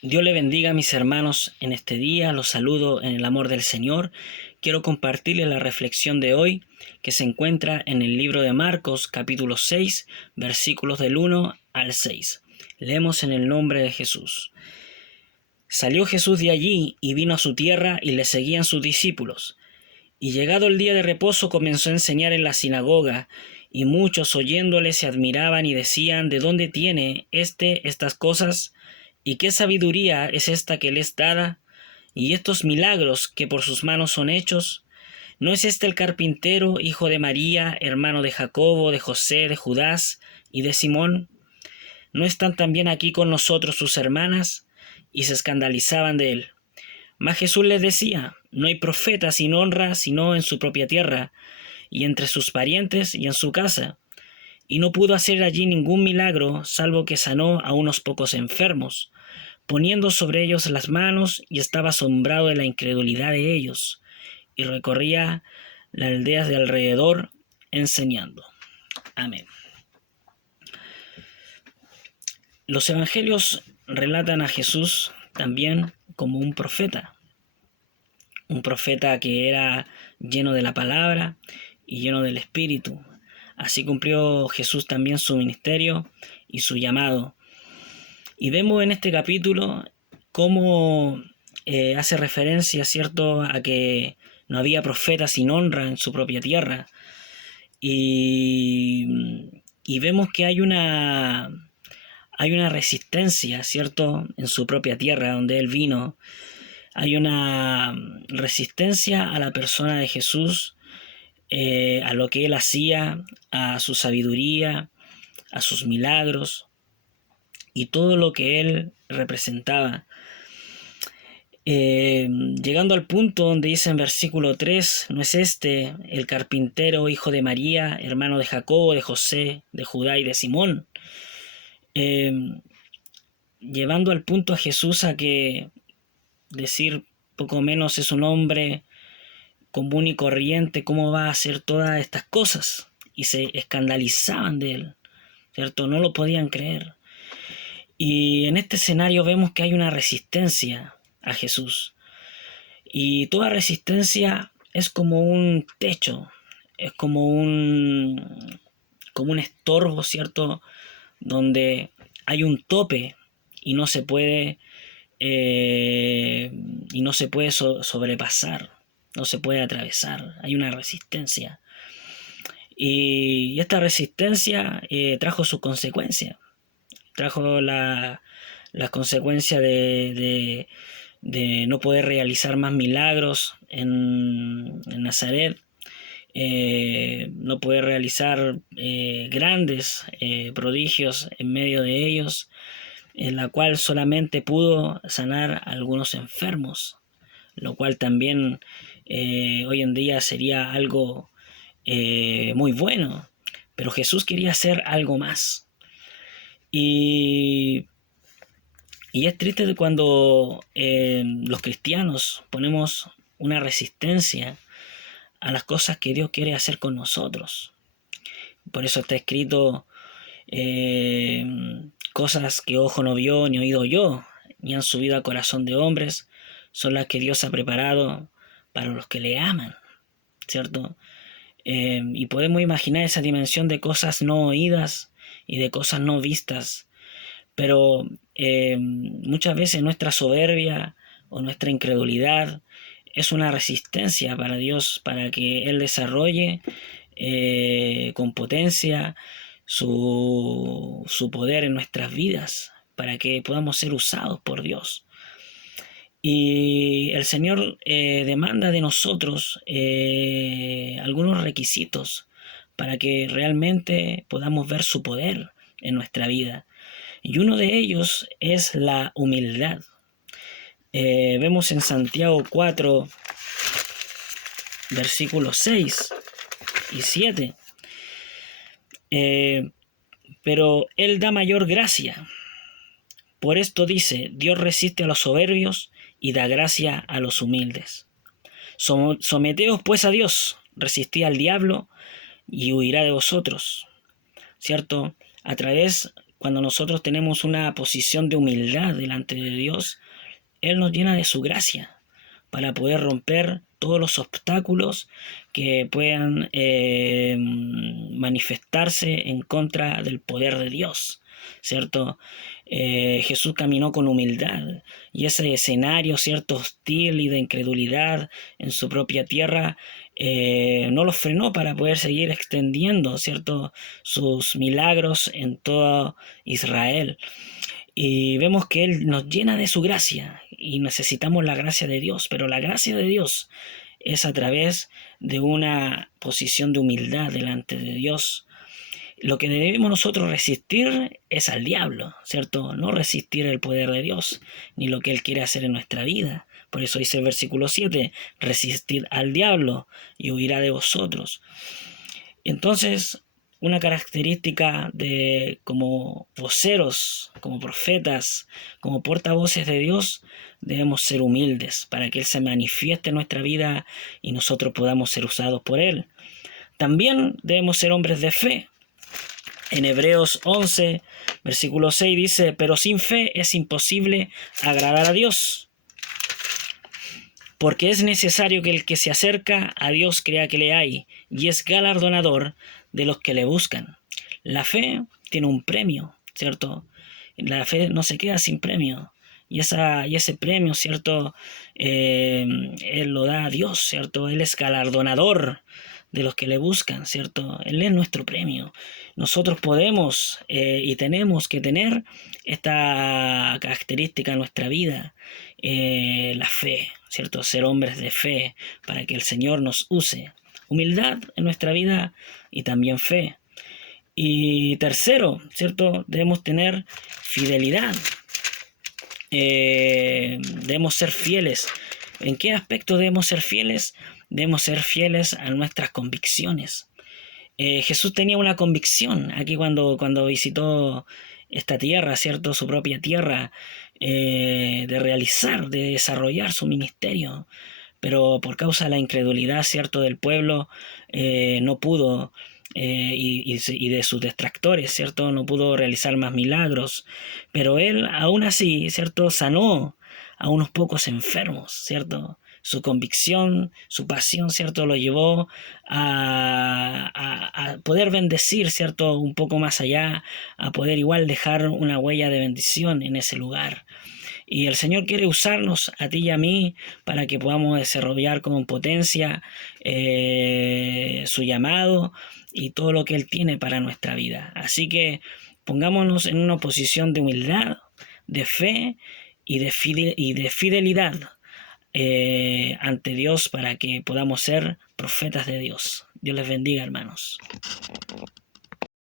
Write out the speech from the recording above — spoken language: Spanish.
Dios le bendiga a mis hermanos en este día, los saludo en el amor del Señor. Quiero compartirles la reflexión de hoy que se encuentra en el libro de Marcos, capítulo 6, versículos del 1 al 6. Leemos en el nombre de Jesús. Salió Jesús de allí y vino a su tierra y le seguían sus discípulos. Y llegado el día de reposo comenzó a enseñar en la sinagoga, y muchos oyéndole se admiraban y decían: ¿de dónde tiene estas cosas? ¿Y qué sabiduría es esta que le es dada? ¿Y estos milagros que por sus manos son hechos? ¿No es este el carpintero, hijo de María, hermano de Jacobo, de José, de Judás y de Simón? ¿No están también aquí con nosotros sus hermanas? Y se escandalizaban de él. Mas Jesús les decía: no hay profeta sin honra sino en su propia tierra, y entre sus parientes y en su casa. Y no pudo hacer allí ningún milagro, salvo que sanó a unos pocos enfermos, poniendo sobre ellos las manos, y estaba asombrado de la incredulidad de ellos, y recorría las aldeas de alrededor enseñando. Amén. Los evangelios relatan a Jesús también como un profeta que era lleno de la palabra y lleno del Espíritu. Así cumplió Jesús también su ministerio y su llamado. Y vemos en este capítulo cómo hace referencia, ¿cierto?, a que no había profeta sin honra en su propia tierra. Y vemos que hay una resistencia, ¿cierto?, en su propia tierra donde él vino. Hay una resistencia a la persona de Jesús, a lo que él hacía, a su sabiduría, a sus milagros y todo lo que él representaba. Llegando al punto donde dice en versículo 3: ¿no es este el carpintero, hijo de María, hermano de Jacobo, de José, de Judá y de Simón? Llevando al punto a Jesús a que decir poco menos es un hombre común y corriente, ¿cómo va a hacer todas estas cosas? Y se escandalizaban de él, ¿cierto? No lo podían creer. Y en este escenario vemos que hay una resistencia a Jesús. Y toda resistencia es como un techo, es como un estorbo, ¿cierto?, donde hay un tope y no se puede sobrepasar, no se puede atravesar. Hay una resistencia. Y esta resistencia trajo sus consecuencias. Trajo las consecuencias de no poder realizar más milagros en Nazaret, no poder realizar grandes prodigios en medio de ellos, en la cual solamente pudo sanar a algunos enfermos, lo cual también hoy en día sería algo muy bueno, pero Jesús quería hacer algo más. Y es triste cuando los cristianos ponemos una resistencia a las cosas que Dios quiere hacer con nosotros. Por eso está escrito: cosas que ojo no vio, ni oído oyó, ni han subido al corazón de hombres, son las que Dios ha preparado para los que le aman, ¿cierto? Y podemos imaginar esa dimensión de cosas no oídas y de cosas no vistas, pero muchas veces nuestra soberbia o nuestra incredulidad es una resistencia para Dios, para que Él desarrolle con potencia su poder en nuestras vidas, para que podamos ser usados por Dios. Y el Señor demanda de nosotros algunos requisitos para que realmente podamos ver su poder en nuestra vida. Y uno de ellos es la humildad. Vemos en Santiago 4, versículos 6 y 7. Pero Él da mayor gracia. Por esto dice: Dios resiste a los soberbios y da gracia a los humildes. Someteos pues a Dios, resistid al diablo y huirá de vosotros. ¿Cierto? A través cuando nosotros tenemos una posición de humildad delante de Dios, Él nos llena de su gracia para poder romper todos los obstáculos que puedan manifestarse en contra del poder de Dios, ¿cierto? Jesús caminó con humildad y ese escenario, ¿cierto?, hostil y de incredulidad en su propia tierra, no lo frenó para poder seguir extendiendo, ¿cierto?, sus milagros en todo Israel. Y vemos que Él nos llena de su gracia y necesitamos la gracia de Dios, pero la gracia de Dios es a través de una posición de humildad delante de Dios. Lo que debemos nosotros resistir es al diablo, ¿cierto? No resistir el poder de Dios, ni lo que Él quiere hacer en nuestra vida. Por eso dice el versículo 7, resistid al diablo y huirá de vosotros. Entonces, una característica de como voceros, como profetas, como portavoces de Dios, debemos ser humildes para que Él se manifieste en nuestra vida y nosotros podamos ser usados por Él. También debemos ser hombres de fe. En Hebreos 11, versículo 6 dice, pero sin fe es imposible agradar a Dios, porque es necesario que el que se acerca a Dios crea que le hay, y es galardonador de los que le buscan. La fe tiene un premio, ¿cierto? La fe no se queda sin premio. Y ese premio, ¿cierto? Él lo da a Dios, ¿cierto? Él es galardonador de los que le buscan, ¿cierto? Él es nuestro premio. Nosotros podemos y tenemos que tener esta característica en nuestra vida, la fe, ¿cierto? Ser hombres de fe para que el Señor nos use. Humildad en nuestra vida y también fe. Y tercero, ¿cierto? Debemos tener fidelidad. Debemos ser fieles. ¿En qué aspecto debemos ser fieles? Debemos ser fieles a nuestras convicciones. Jesús tenía una convicción aquí cuando visitó esta tierra, ¿cierto? Su propia tierra, de realizar, de desarrollar su ministerio. Pero por causa de la incredulidad, ¿cierto?, del pueblo, no pudo, y de sus detractores, ¿cierto?, no pudo realizar más milagros. Pero él, aún así, ¿cierto?, sanó a unos pocos enfermos, ¿cierto? Su convicción, su pasión, ¿cierto?, lo llevó a poder bendecir, ¿cierto?, un poco más allá, a poder igual dejar una huella de bendición en ese lugar. Y el Señor quiere usarnos a ti y a mí para que podamos desarrollar con potencia su llamado y todo lo que Él tiene para nuestra vida. Así que pongámonos en una posición de humildad, de fe y de fidelidad ante Dios para que podamos ser profetas de Dios. Dios les bendiga, hermanos.